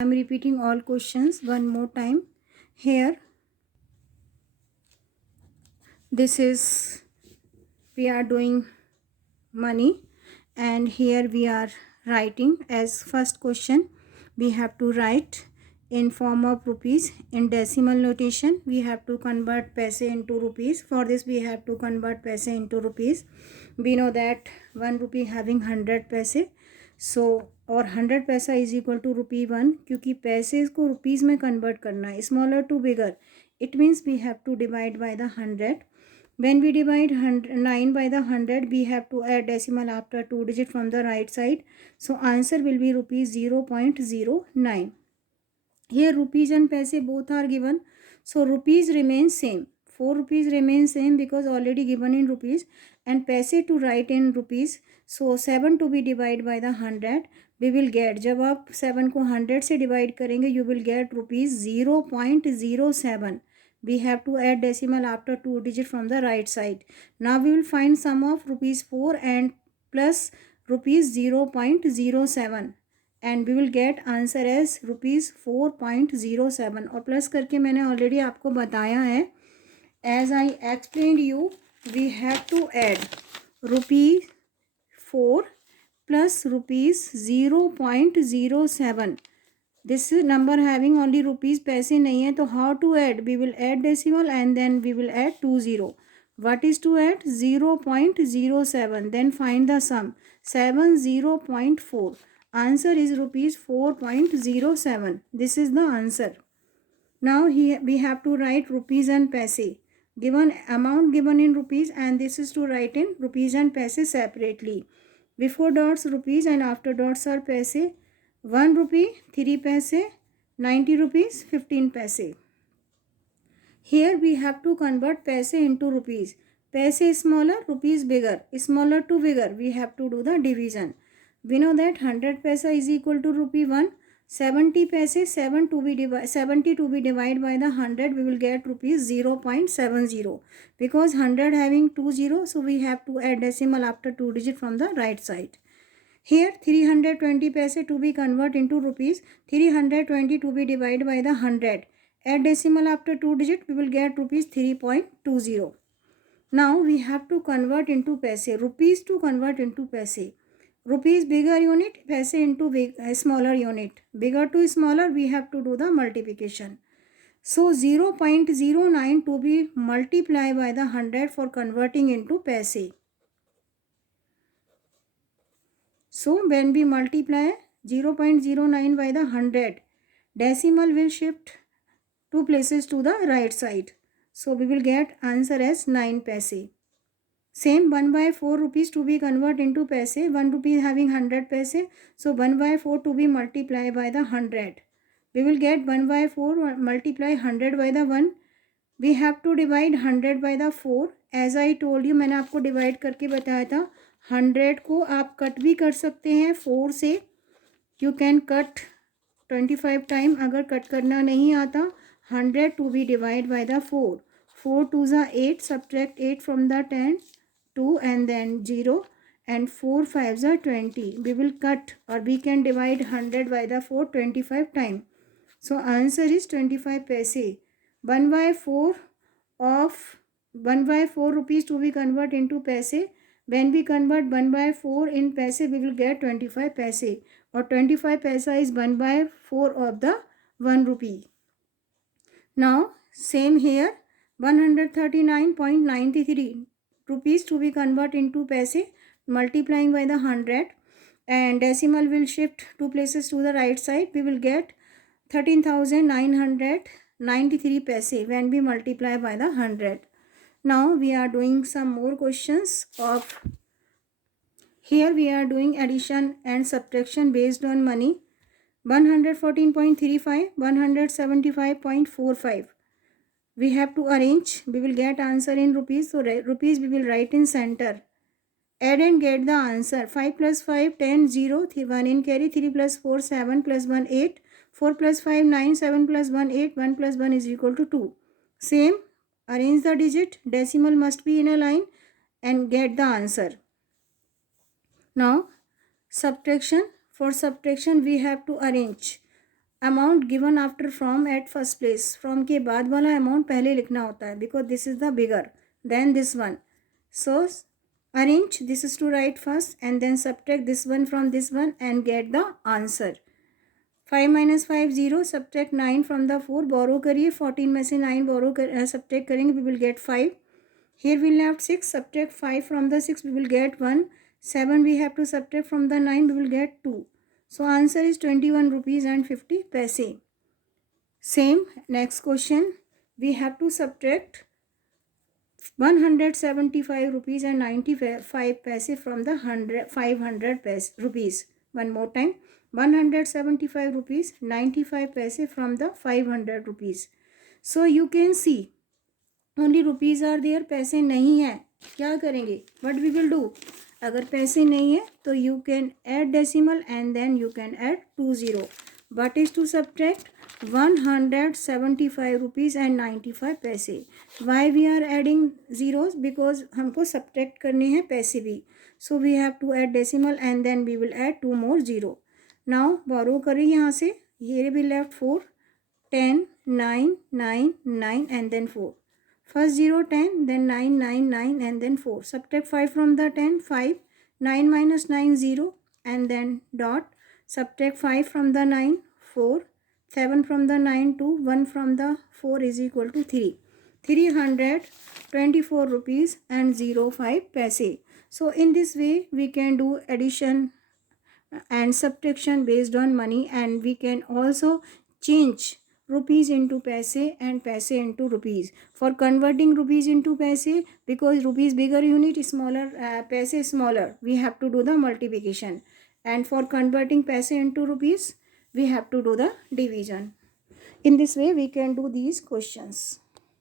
I am repeating all questions one more time. Here, this is, we are doing money, and here we are writing as first question. We have to write in form of rupees in decimal notation. We have to convert paise into rupees. For this we have to convert paise into rupees. We know that 1 rupee having 100 paise, सो और 100 पैसा is equal to ₹1, क्योंकि पैसे को rupees में convert करना है, smaller to bigger. It means we have to divide by the 100. When we divide 9 by the 100, we have to add decimal after 2 digit from the right side. So answer will be rupees 0.09. Here rupees and paise both are given. So rupees remains same. 4 rupees remains same because already given in rupees, and paise to write in rupees. So 7 to be divided by the 100. We will get, जब आप 7 को 100 से divide करेंगे, you will get rupees 0.07. We have to add decimal after 2 digit from the right side. Now we will find sum of rupees 4 and plus rupees 0.07, and we will get answer as rupees 4.07. और plus करके मैंने already आपको बताया है. As I explained you, we have to add rupees 4 plus rupees 0.07. This number having only rupees, पैसे नहीं है, तो how to add? We will add decimal and then we will add 20. What is to add? 0.07. Then find the sum. 70.4. Answer is rupees 4.07. This is the answer. Now here we have to write rupees and paise. Given amount given in rupees, and this is to write in rupees and paise separately. Before dots rupees and after dots are paise. 1 rupee 3 paise, 90 rupees 15 paise. Here we have to convert paise into rupees. Paise is smaller, rupees bigger. Smaller to bigger, we have to do the division. We know that 100 paisa is equal to ₹1. 70 paise, 70 to be divided by the 100, we will get rupees 0.70. Because 100 having 2 zeros, so we have to add decimal after 2 digit from the right side. Here 320 paise to be convert into rupees. 320 to be divided by the 100. Add decimal after 2 digit, we will get rupees 3.20. Now we have to convert into paise. Rupees to convert into paise. Rupees bigger unit, paise into smaller unit. Bigger to smaller, we have to do the multiplication. So 0.09 to be multiplied by the 100 for converting into paise. So when we multiply 0.09 by the 100, decimal will shift 2 places to the right side. So we will get answer as 9 paise. Same 1 by 4 rupees to be convert into paise. 1 rupee having 100 paise. So 1 by 4 to be multiplied by the 100. We will get 1 by 4 multiply 100 by the 1. We have to divide 100 by the 4. As I told you, मैंने आपको divide करके बताया था. 100 को आप cut भी कर सकते हैं 4 से. You can cut 25 time. अगर कट करना नहीं आता, 100 to be divided by the 4. 4 2s are 8. Subtract 8 from the 10. 2 and then 0, and 4 5s are 20. We will cut, or we can divide 100 by the 4 25 times. So answer is 25 paise. 1 by 4 of 1 by 4 rupees to be convert into paise. When we convert 1 by 4 in paise, we will get 25 paise, or 25 paisa is 1 by 4 of the 1 rupee. Now same here, 139.93 rupees to be convert into paise, multiplying by the 100, and decimal will shift 2 places to the right side. We will get 13,993 paise when we multiply by the 100. Now we are doing some more questions of, here we are doing addition and subtraction based on money. 114.35, 175.45. We have to arrange. We will get answer in rupees. So rupees we will write in center. Add and get the answer. 5 plus 5 10 0. 1 in carry. 3 plus 4 7 plus 1 8. 4 plus 5 9. 7 plus 1 8. 1 plus 1 is equal to 2. Same. Arrange the digit. Decimal must be in a line, and get the answer. Now subtraction. For subtraction we have to arrange amount given after from at first place, from के बाद वाला amount पहले लिखना होता है because this is the bigger than this one. So arrange this is to write first and then subtract this one from this one and get the answer. 5 minus 5 0, subtract 9 from the 4, borrow करिए 14 में से 9 borrow subtract करेंगे we will get 5. Here we left 6, subtract 5 from the 6 we will get 1. 7 we have to subtract from the 9 we will get 2. So answer is 21 rupees and 50 paise. Same next question, we have to subtract 175 rupees and 95 paise from the 500 rupees. One more time, 175 rupees 95 paise from the 500 rupees. So you can see only rupees are there, पैसे नहीं है. क्या करेंगे? What we will do? अगर पैसे नहीं है तो you can add decimal and then you can add 20. What is to subtract? 175 rupees and 95 पैसे. Why we are adding zeros? Because हमको subtract करने हैं पैसे भी. So we have to add decimal and then we will add 2 more 0. Now borrow करें यहाँ से. Here we left 4, 10, 9, 9, 9 and then 4. First 0 10, then 9 9 9 and then 4. Subtract 5 from the 10, 5. 9 minus 9 0 and then dot. Subtract 5 from the 9, 4. 7 from the 9 2, 1 from the 4 is equal to 3. 324 rupees and 05 paise. So in this way we can do addition and subtraction based on money, and we can also change rupees into paise and paise into rupees. For converting rupees into paise, because rupees bigger unit, smaller paise smaller, we have to do the multiplication, and for converting paise into rupees we have to do the division. In this way we can do these questions.